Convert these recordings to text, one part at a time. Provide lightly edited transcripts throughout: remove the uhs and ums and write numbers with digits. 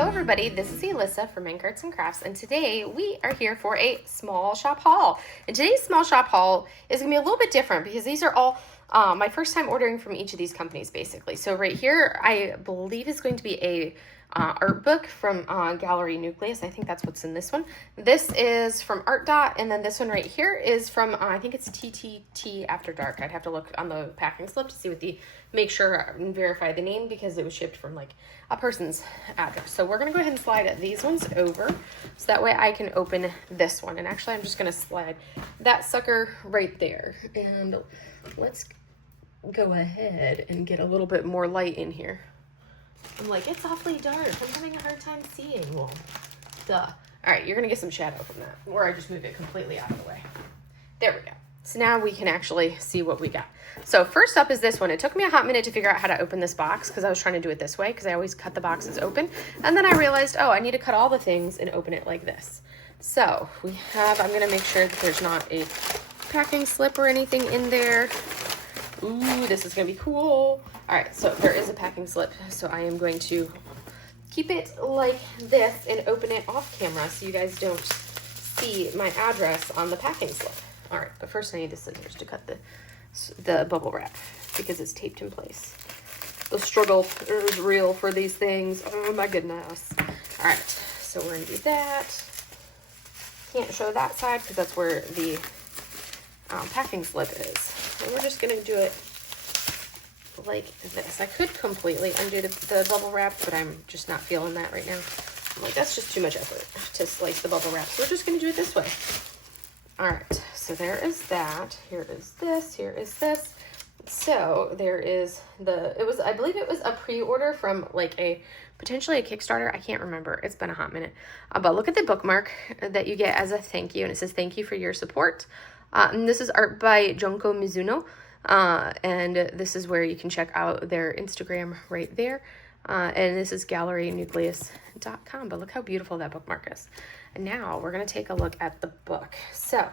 Hello everybody, this is Alyssa from Mink Arts and Crafts, and today we are here for a small shop haul. And today's small shop haul is going to be a little bit different because these are all my first time ordering from each of these companies basically. So right here I believe is going to be a art book from Gallery Nucleus. I think that's what's in this one. This is from Art Dot, and then this one right here is from I think it's TTT After Dark. I'd have to look on the packing slip to see what make sure and verify the name because it was shipped from like a person's address. So we're gonna go ahead and slide these ones over so that way I can open this one. And actually I'm just gonna slide that sucker right there. And let's go ahead and get a little bit more light in here. I'm like, it's awfully dark. I'm having a hard time seeing. Well, duh. All right, you're gonna get some shadow from that, or I just moved it completely out of the way. There we go. So now we can actually see what we got. So first up is this one. It took me a hot minute to figure out how to open this box because I was trying to do it this way because I always cut the boxes open. And then I realized, oh, I need to cut all the things and open it like this. So we have, I'm gonna make sure that there's not a packing slip or anything in there. Ooh, this is gonna be cool. All right, so there is a packing slip. So I am going to keep it like this and open it off camera so you guys don't see my address on the packing slip. All right, but first I need the scissors to cut the bubble wrap because it's taped in place. The struggle is real for these things. Oh my goodness. All right, so we're gonna do that. Can't show that side because that's where the packing slip is. And we're just gonna do it like this. I could completely undo the bubble wrap, but I'm just not feeling that right now. I'm like, that's just too much effort to slice the bubble wrap. So we're just gonna do it this way. All right, so there is that. Here is this, here is this. So there is I believe it was a pre-order from like potentially a Kickstarter. I can't remember. It's been a hot minute. But look at the bookmark that you get as a thank you. And it says, thank you for your support. And this is art by Junko Mizuno. And this is where you can check out their Instagram right there. And this is gallerynucleus.com. But look how beautiful that bookmark is. And now we're going to take a look at the book. So,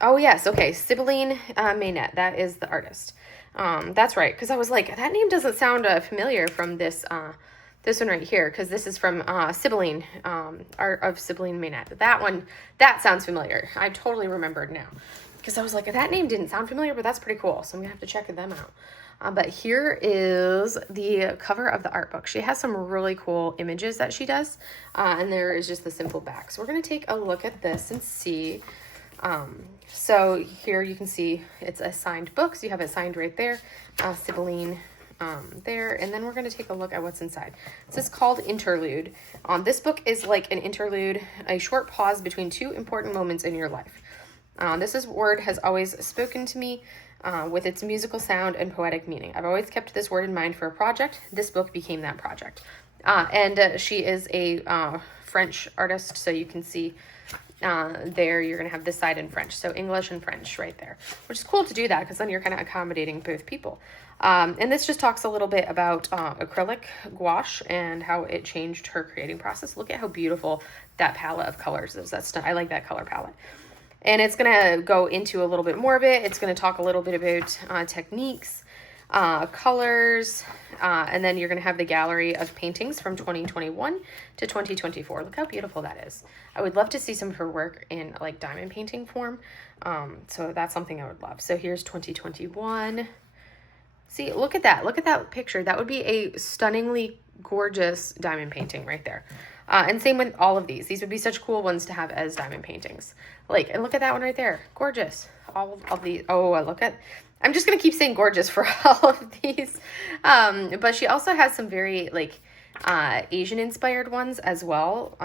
oh yes, okay, Sibylline Maynet, that is the artist. That's right, because I was like, that name doesn't sound familiar from this one right here, because this is from Sibylline, art of Sibylline Maynet. That one, that sounds familiar. I totally remembered now, because I was like, that name didn't sound familiar, but that's pretty cool, so I'm going to have to check them out. But here is the cover of the art book. She has some really cool images that she does, and there is just the simple back. So we're going to take a look at this and see. So here you can see it's a signed book, so you have it signed right there, Sibylline there, and then we're going to take a look at what's inside. This is called Interlude. This book is like an interlude, a short pause between two important moments in your life. This word has always spoken to me with its musical sound and poetic meaning. I've always kept this word in mind for a project. This book became that project. And she is a French artist, so you can see there you're going to have this side in French. So English and French right there, which is cool to do that because then you're kind of accommodating both people. And this just talks a little bit about acrylic gouache and how it changed her creating process. Look at how beautiful that palette of colors is. I like that color palette. And it's going to go into a little bit more of it. It's going to talk a little bit about techniques, colors, and then you're going to have the gallery of paintings from 2021 to 2024. Look how beautiful that is. I would love to see some of her work in like diamond painting form. So that's something I would love. So here's 2021. See, look at that. Look at that picture. That would be a stunningly gorgeous diamond painting right there. And same with all of these. These would be such cool ones to have as diamond paintings. Like, and look at that one right there. Gorgeous. All of these. Oh, look at, I'm just going to keep saying gorgeous for all of these. But she also has some very like Asian inspired ones as well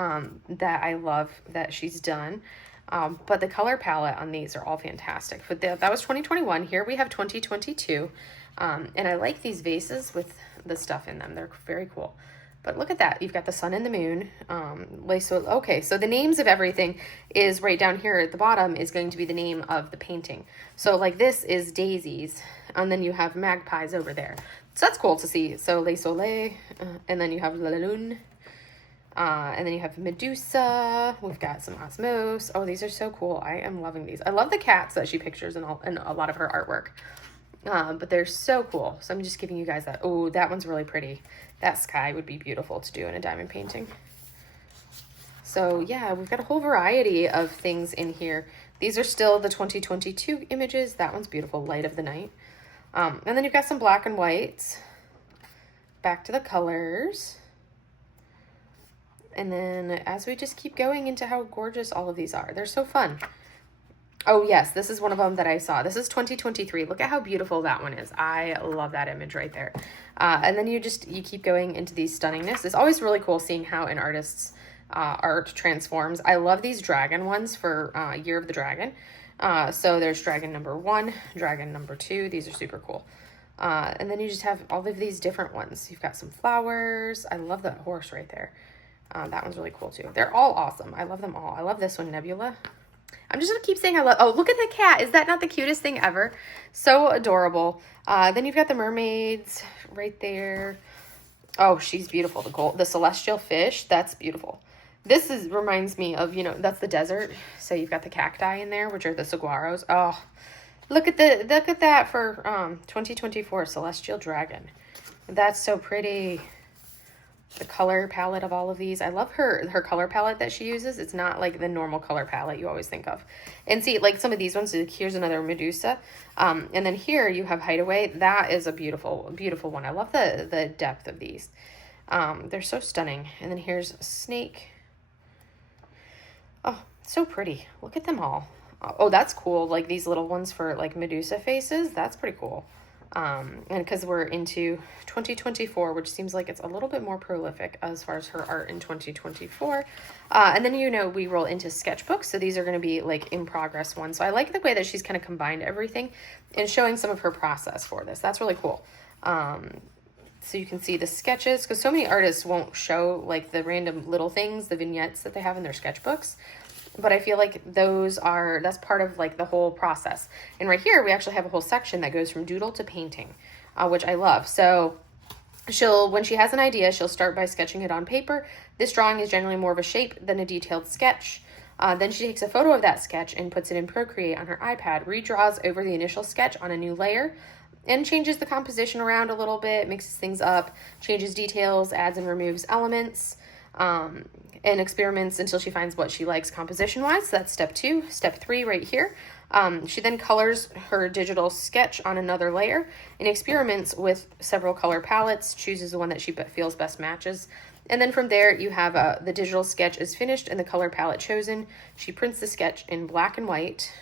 that I love that she's done. But the color palette on these are all fantastic. But that was 2021. Here we have 2022. And I like these vases with the stuff in them. They're very cool. But look at that. You've got the sun and the moon. Okay, so the names of everything is right down here at the bottom is going to be the name of the painting. So like this is daisies, and then you have magpies over there. So that's cool to see. So Le Soleil, and then you have La Lune, and then you have Medusa. We've got some Osmose. Oh, these are so cool. I am loving these. I love the cats that she pictures in a lot of her artwork. But they're so cool. So I'm just giving you guys that. Oh, that one's really pretty. That sky would be beautiful to do in a diamond painting. So yeah, we've got a whole variety of things in here. These are still the 2022 images. That one's beautiful, Light of the Night. And then you've got some black and whites. Back to the colors. And then as we just keep going into how gorgeous all of these are. They're so fun. Oh yes, this is one of them that I saw. This is 2023. Look at how beautiful that one is. I love that image right there. And then you keep going into these stunningness. It's always really cool seeing how an artist's art transforms. I love these dragon ones for Year of the Dragon. So there's dragon number 1, dragon number 2. These are super cool. And then you just have all of these different ones. You've got some flowers. I love that horse right there. That one's really cool too. They're all awesome. I love them all. I love this one, Nebula. I'm just going to keep saying I love... Oh, look at the cat. Is that not the cutest thing ever? So adorable. Then you've got the mermaids right there. Oh, she's beautiful. The celestial fish. That's beautiful. This reminds me of, that's the desert. So you've got the cacti in there, which are the saguaros. Oh, look at that for 2024 Celestial Dragon. That's so pretty. The color palette of all of these. I love her color palette that she uses. It's not like the normal color palette you always think of. And see, like some of these ones, here's another Medusa. And then here you have Hideaway. That is a beautiful, beautiful one. I love the depth of these. They're so stunning. And then here's a snake. Oh, so pretty. Look at them all. Oh, that's cool. Like these little ones for like Medusa faces. That's pretty cool. And because we're into 2024, which seems like it's a little bit more prolific as far as her art in 2024. And then, we roll into sketchbooks. So these are going to be like in progress ones. So I like the way that she's kind of combined everything and showing some of her process for this. That's really cool. So you can see the sketches, because so many artists won't show like the random little things, the vignettes that they have in their sketchbooks. But I feel like that's part of like the whole process. And right here, we actually have a whole section that goes from doodle to painting, which I love. So when she has an idea, she'll start by sketching it on paper. This drawing is generally more of a shape than a detailed sketch. Then she takes a photo of that sketch and puts it in Procreate on her iPad, redraws over the initial sketch on a new layer, and changes the composition around a little bit, mixes things up, changes details, adds and removes elements, and experiments until she finds what she likes composition-wise. So that's step 2. Step 3 right here. She then colors her digital sketch on another layer and experiments with several color palettes, chooses the one that she feels best matches. And then from there, you have the digital sketch is finished and the color palette chosen. She prints the sketch in black and white,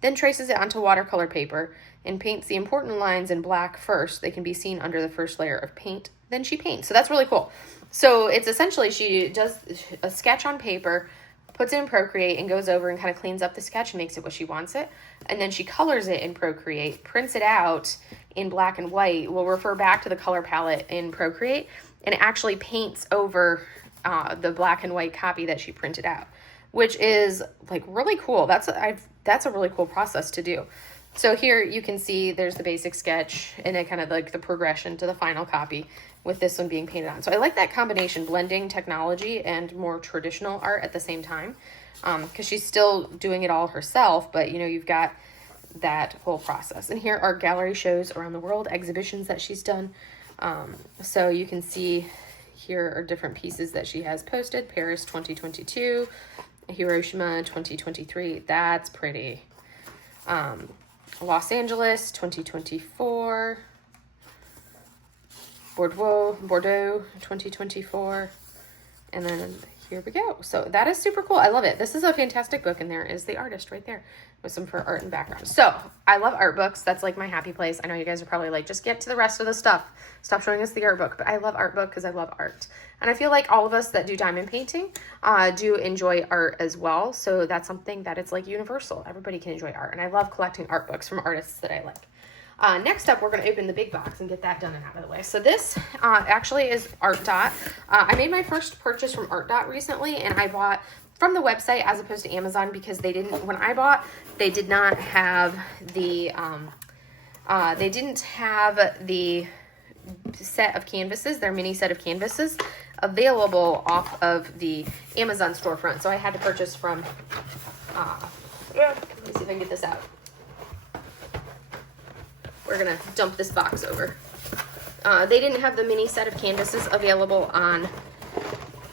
then traces it onto watercolor paper and paints the important lines in black first. They can be seen under the first layer of paint. Then she paints. So that's really cool. So it's essentially she does a sketch on paper, puts it in Procreate, and goes over and kind of cleans up the sketch and makes it what she wants it. And then she colors it in Procreate, prints it out in black and white. We'll refer back to the color palette in Procreate, and it actually paints over the black and white copy that she printed out, which is like really cool. That's a really cool process to do. So here you can see there's the basic sketch and then kind of like the progression to the final copy with this one being painted on. So I like that combination, blending technology and more traditional art at the same time, because she's still doing it all herself, but you've got that whole process. And here are gallery shows around the world, exhibitions that she's done. So you can see here are different pieces that she has posted. Paris 2022, Hiroshima 2023. That's pretty. Los Angeles 2024, Bordeaux 2024, and then here we go. So that is super cool. I love it. This is a fantastic book, and there is the artist right there with some for art and background. So I love art books. That's like my happy place. I know you guys are probably like, just get to the rest of the stuff. Stop showing us the art book. But I love art book because I love art. And I feel like all of us that do diamond painting do enjoy art as well. So that's something that it's like universal. Everybody can enjoy art. And I love collecting art books from artists that I like. Next up, we're going to open the big box and get that done and out of the way. So this actually is Art Dot. I made my first purchase from Art Dot recently, and I bought from the website as opposed to Amazon because when I bought, they did not have the, set of canvases, their mini set of canvases available off of the Amazon storefront. So I had to purchase from, let me see if I can get this out. we're gonna dump this box over. They didn't have the mini set of canvases available on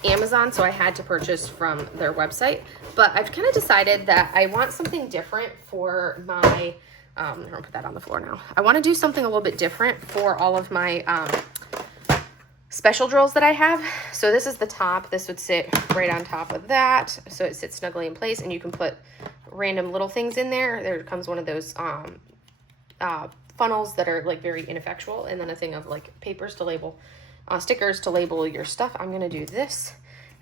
Amazon, so I had to purchase from their website. But I've kind of decided that I want something different for my, I'm gonna put that on the floor now. I wanna do something a little bit different for all of my special drills that I have. So this is the top. This would sit right on top of that, so it sits snugly in place, and you can put random little things in there. There comes one of those funnels that are like very ineffectual, and then a thing of like papers to label, stickers to label your stuff. I'm gonna do this,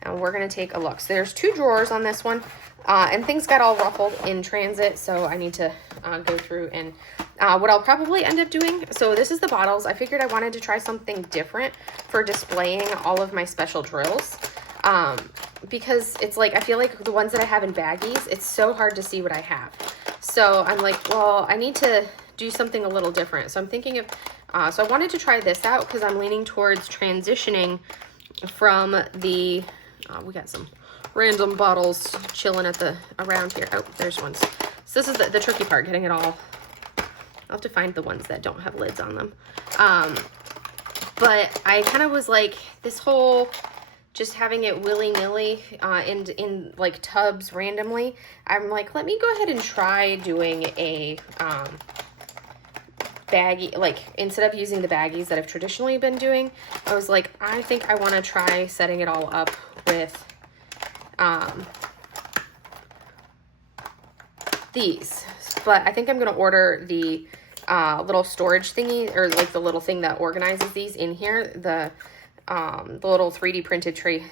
and we're gonna take a look. So there's 2 drawers on this one, and things got all ruffled in transit, so I need to go through and what I'll probably end up doing. So this is the bottles. I figured I wanted to try something different for displaying all of my special drills, because it's like, I feel like the ones that I have in baggies, it's so hard to see what I have. So I'm like, well, I need to do something a little different. So I'm thinking of, so I wanted to try this out because I'm leaning towards transitioning from the, we got some random bottles chilling at the, around here. Oh, there's ones. So this is the tricky part, getting it all. I'll have to find the ones that don't have lids on them. But I kind of was like, this whole, just having it willy-nilly in like tubs randomly, I'm like, let me go ahead and try doing a baggie, like instead of using the baggies that I've traditionally been doing, I was like, I think I want to try setting it all up with these. But I think I'm going to order the little storage thingy, or like the little thing that organizes these in here, the little 3D printed tray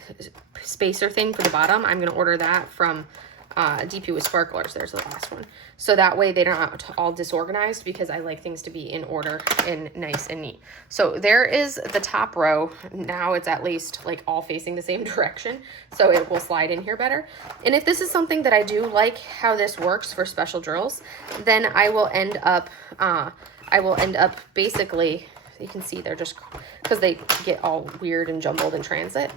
spacer thing for the bottom. I'm going to order that from DP with Sparklers. There's the last one. So that way they're not all disorganized, because I like things to be in order and nice and neat. So there is the top row. Now it's at least like all facing the same direction, so it will slide in here better. And if this is something that I do like how this works for special drills, then I will end up basically, you can see they're just, because they get all weird and jumbled in transit.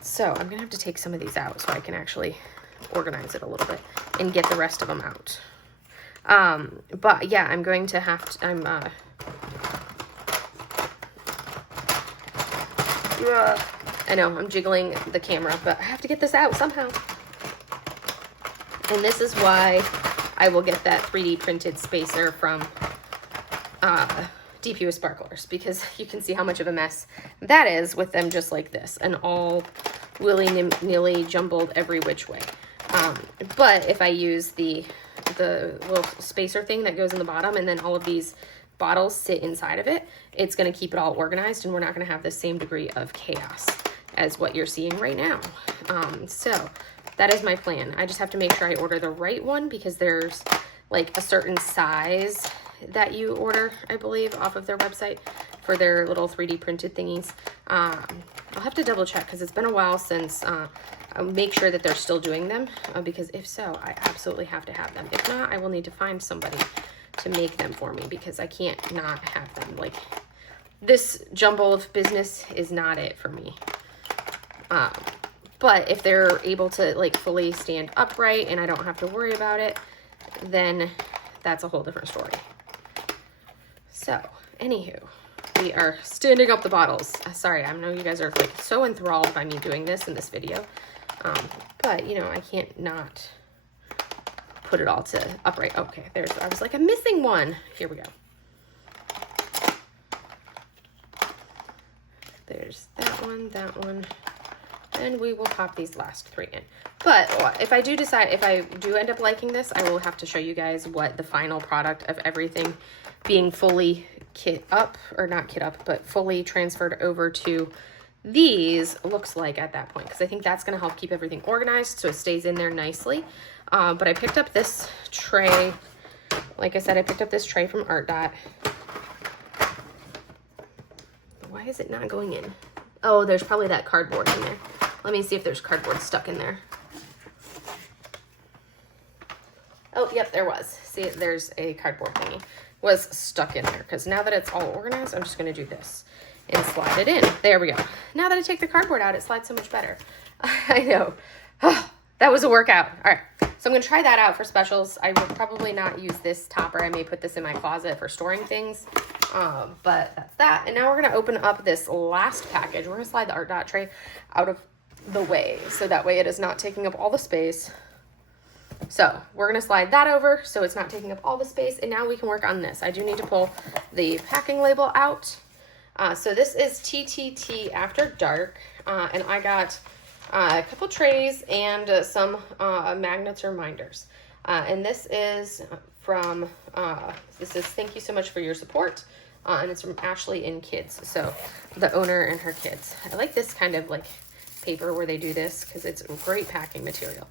So I'm gonna have to take some of these out so I can actually organize it a little bit and get the rest of them out. But yeah, I'm going to have to, I know I'm jiggling the camera, but I have to get this out somehow. And this is why I will get that 3D printed spacer from DP with Sparklers, because you can see how much of a mess that is with them just like this and all willy-nilly jumbled every which way. But if I use the little spacer thing that goes in the bottom, and then all of these bottles sit inside of it, it's going to keep it all organized, and we're not going to have the same degree of chaos as what you're seeing right now. So that is my plan. I just have to make sure I order the right one, because there's like a certain size that you order, I believe, off of their website for their little 3D printed thingies. I'll have to double check, because it's been a while since, I'll make sure that they're still doing them, because if so, I absolutely have to have them. If not, I will need to find somebody to make them for me, because I can't not have them. Like, this jumble of business is not it for me. But if they're able to like fully stand upright and I don't have to worry about it, then that's a whole different story. So, anywho, we are standing up the bottles. Sorry, I know you guys are like so enthralled by me doing this in this video. But you know, I can't not put it all to upright. Okay, I was like, I'm missing one. Here we go. There's that one, and we will pop these last 3 in. But if I do end up liking this, I will have to show you guys what the final product of everything being fully kit up, or not kit up, but fully transferred over to these looks like at that point, because I think that's going to help keep everything organized so it stays in there nicely. But I picked up this tray. Like I said, I picked up this tray from Art Dot. Why is it not going in? Oh, there's probably that cardboard in there. Let me see if there's cardboard stuck in there. Oh, yep, there was. See, there's a cardboard thingy. Was stuck in there, because now that it's all organized, I'm just going to do this and slide it in. There we go. Now that I take the cardboard out, it slides so much better. I know. Oh, that was a workout. All right. So I'm going to try that out for specials. I will probably not use this topper. I may put this in my closet for storing things. But that's that. And now we're going to open up this last package. We're going to slide the Art Dot tray out of the way, so that way it is not taking up all the space. So we're going to slide that over so it's not taking up all the space. And now we can work on this. I do need to pull the packing label out. So this is TTT After Dark. And I got a couple trays and some magnets or reminders. And this is from, thank you so much for your support. And it's from Ashley and Kids. So the owner and her kids. I like this kind of like paper where they do this because it's great packing material.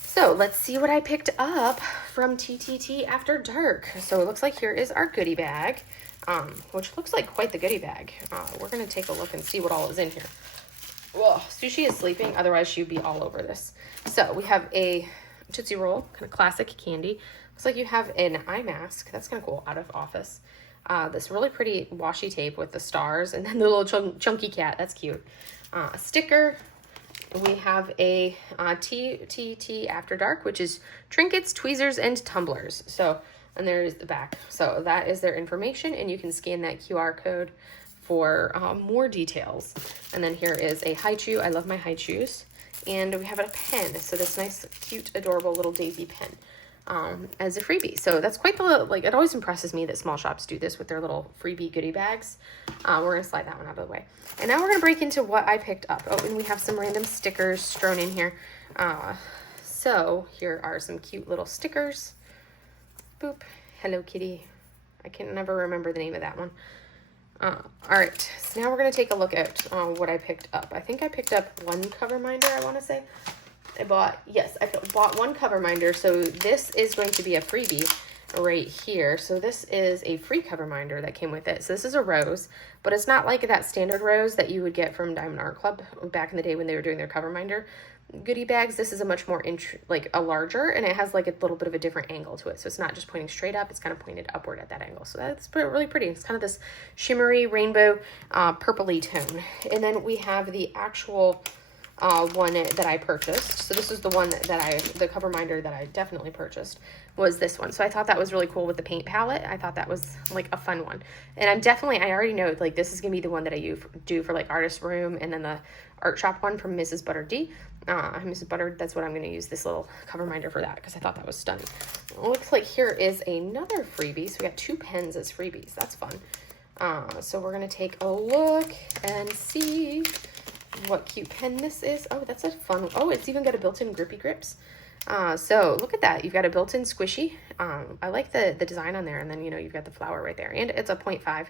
So let's see what I picked up from TTT After Dark. So it looks like here is our goodie bag, which looks like quite the goodie bag. We're going to take a look and see what all is in here. Whoa, Sushi is sleeping, otherwise she'd be all over this. So we have a Tootsie Roll, kind of classic candy. Looks like you have an eye mask. That's kind of cool, out of office. This really pretty washi tape with the stars, and then the little chunky cat. That's cute. A sticker. We have a TTT After Dark, which is trinkets, tweezers, and tumblers. So, and there is the back. So that is their information, and you can scan that QR code for more details. And then here is a Haichu. I love my Haichus. And we have a pen. So this nice, cute, adorable little daisy pen as a freebie. So that's quite the little, like, it always impresses me that small shops do this with their little freebie goodie bags. We're going to slide that one out of the way. And now we're going to break into what I picked up. Oh, and we have some random stickers strewn in here. So here are some cute little stickers. Boop. Hello Kitty. I can never remember the name of that one. All right, so now we're going to take a look at what I picked up. I think I picked up one cover minder, I want to say. I bought one cover minder, so this is going to be a freebie right here. So this is a free cover minder that came with it. So this is a rose, but it's not like that standard rose that you would get from Diamond Art Club back in the day when they were doing their cover minder goodie bags. This is a much more like a larger, and it has like a little bit of a different angle to it. So it's not just pointing straight up, it's kind of pointed upward at that angle. So that's really pretty. It's kind of this shimmery rainbow purpley tone. And then we have the actual one that I purchased. So this is the one the cover minder that I definitely purchased was this one. So I thought that was really cool with the paint palette. I thought that was like a fun one. And I already know like this is gonna be the one that I do for like Artist Room, and then the art shop one from Mrs. Butter D. Mrs. Butter, that's what I'm gonna use this little cover minder for, that because I thought that was stunning. It looks like here is another freebie. So we got 2 pens as freebies. That's fun. So we're gonna take a look and see what cute pen this is. Oh, that's a fun. Oh, it's even got a built-in grippy grips. So look at that. You've got a built-in squishy. I like the design on there, and then you've got the flower right there, and it's a 0.5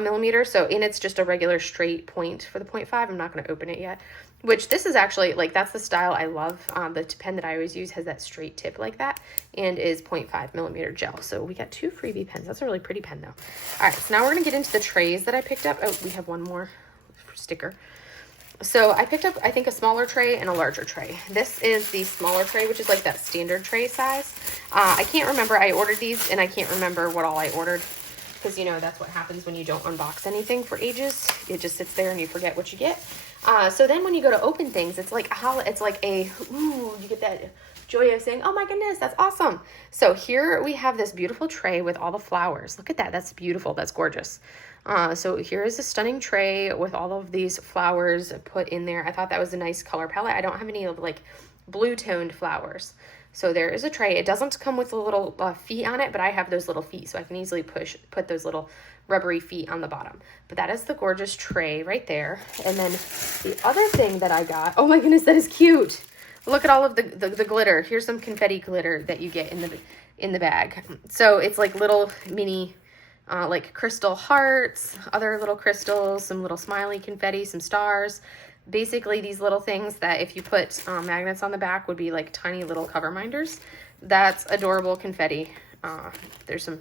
millimeter. So, and it's just a regular straight point for the 0.5. I'm not going to open it yet. Which this is actually like, that's the style I love. The pen that I always use has that straight tip like that, and is 0.5 millimeter gel. So we got 2 freebie pens. That's a really pretty pen though. All right, so now we're gonna get into the trays that I picked up. Oh, we have one more sticker. So I picked up, I think, a smaller tray and a larger tray. This is the smaller tray, which is like that standard tray size. I can't remember, I ordered these and I can't remember what all I ordered, because that's what happens when you don't unbox anything for ages. It just sits there and you forget what you get. So then when you go to open things, it's like you get that joy of saying, oh my goodness, that's awesome. So here we have this beautiful tray with all the flowers. Look at that. That's beautiful. That's gorgeous. So here is a stunning tray with all of these flowers put in there. I thought that was a nice color palette. I don't have any of like blue toned flowers. So there is a tray. It doesn't come with a little feet on it, but I have those little feet, so I can easily put those little rubbery feet on the bottom. But that is the gorgeous tray right there. And then the other thing that I got, oh my goodness, that is cute. Look at all of the glitter. Here's some confetti glitter that you get in the bag. So it's like little mini like crystal hearts, other little crystals, some little smiley confetti, some stars. Basically these little things that if you put magnets on the back would be like tiny little cover minders. That's adorable confetti. There's some,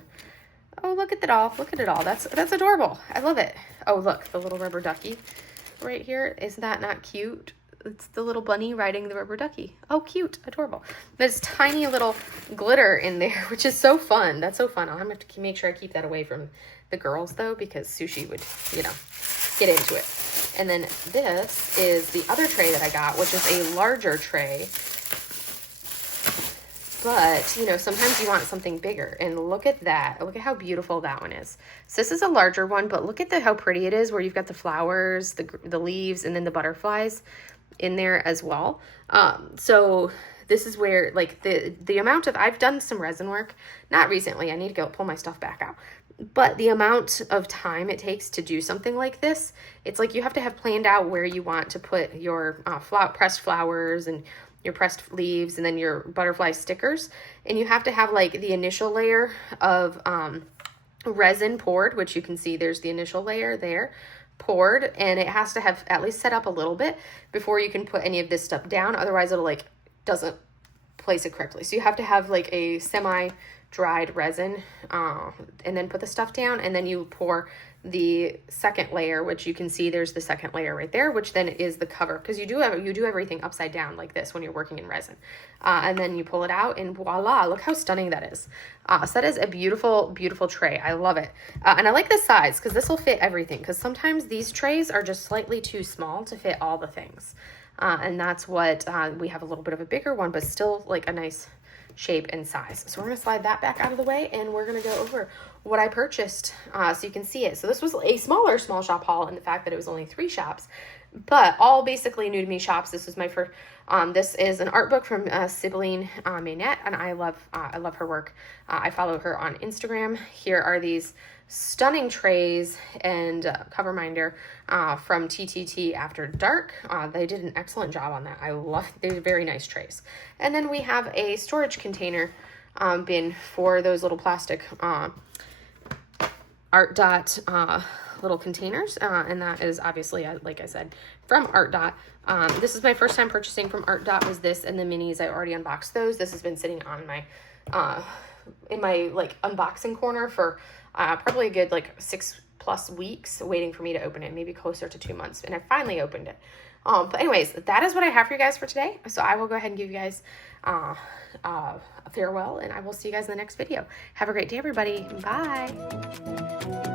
oh, look at it all. Look at it all. That's adorable. I love it. Oh, look, the little rubber ducky right here. Isn't that not cute? It's the little bunny riding the rubber ducky. Oh, cute. Adorable. There's tiny little glitter in there, which is so fun. That's so fun. I'll have to make sure I keep that away from the girls, though, because Sushi would, get into it. And then this is the other tray that I got, which is a larger tray. But, you know, sometimes you want something bigger. And look at that. Look at how beautiful that one is. So this is a larger one, but look at how pretty it is, where you've got the flowers, the leaves, and then the butterflies in there as well. So this is where, like, the amount of, I've done some resin work, not recently, I need to go pull my stuff back out. But the amount of time it takes to do something like this, it's like you have to have planned out where you want to put your pressed flowers and your pressed leaves and then your butterfly stickers. And you have to have like the initial layer of resin poured, which you can see there's the initial layer there poured, and it has to have at least set up a little bit before you can put any of this stuff down. Otherwise it'll like doesn't place it correctly. So you have to have like a semi-dried resin and then put the stuff down, and then you pour the second layer, which you can see there's the second layer right there, which then is the cover, because you do everything upside down like this when you're working in resin, and then you pull it out and voila, look how stunning that is. So that is a beautiful tray. I love it, and I like this size because this will fit everything, because sometimes these trays are just slightly too small to fit all the things, and that's what we have a little bit of a bigger one, but still like a nice shape and size. So we're going to slide that back out of the way, and we're going to go over what I purchased so you can see it. So this was a smaller small shop haul in the fact that it was only 3 shops, but all basically new to me shops. This was my first, this is an art book from Sibylline Maynette, and I love her work. I follow her on Instagram. Here are these stunning trays and cover minder from TTT After Dark. They did an excellent job on that. They're very nice trays. And then we have a storage container bin for those little plastic Art Dot little containers, and that is obviously, like I said, from Art Dot. This is my first time purchasing from Art Dot, was this and the minis. I already unboxed those. This has been sitting on my in my like unboxing corner for probably a good like 6+ weeks, waiting for me to open it, maybe closer to 2 months, and I finally opened it. But anyways, that is what I have for you guys for today. So I will go ahead and give you guys a farewell, and I will see you guys in the next video. Have a great day, everybody. Bye.